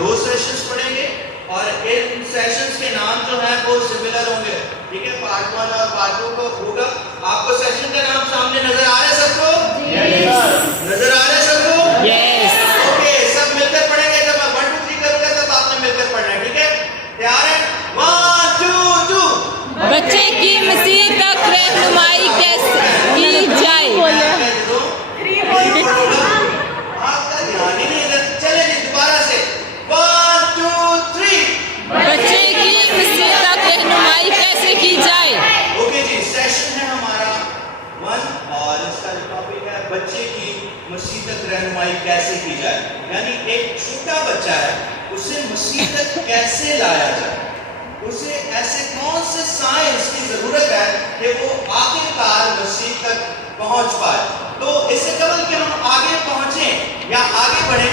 2 sessions पढ़ेंगे और इन sessions के नाम जो है वो सिमिलर होंगे, ठीक है। पार्ट 1 और पार्ट 2 को होगा। आपको सेशन का नाम सामने नजर आ रहा है सबको? नजर आ रहा है सबको? ओके, सब मिलकर पढ़ेंगे। जब मैं 1 2 3 करूंगा तब आपने मिलकर पढ़ना है, ठीक है। तैयार है? 1 2 2। बच्चे की मसीह तक रहनुमाई कैसे की जाए? आपका ध्यान ही नहीं इधर। चले जी दोबारा से 1 2 3। बच्चे की मसीह तक रहनुमाई कैसे की जाए? ओके जी, सेशन है हमारा 1 और इसका जो टॉपिक है बच्चे की मसीह तक रहनुमाई कैसे की जाए। यानी एक छोटा बच्चा है, उसे मसीह तक कैसे लाया जाए, उसे ऐसे कौन से साइंस की जरूरत है कि वो आखिरकार मसीह तक पहुंच पाए। तो इससे कबल कि हम आगे पहुंचे या आगे बढ़े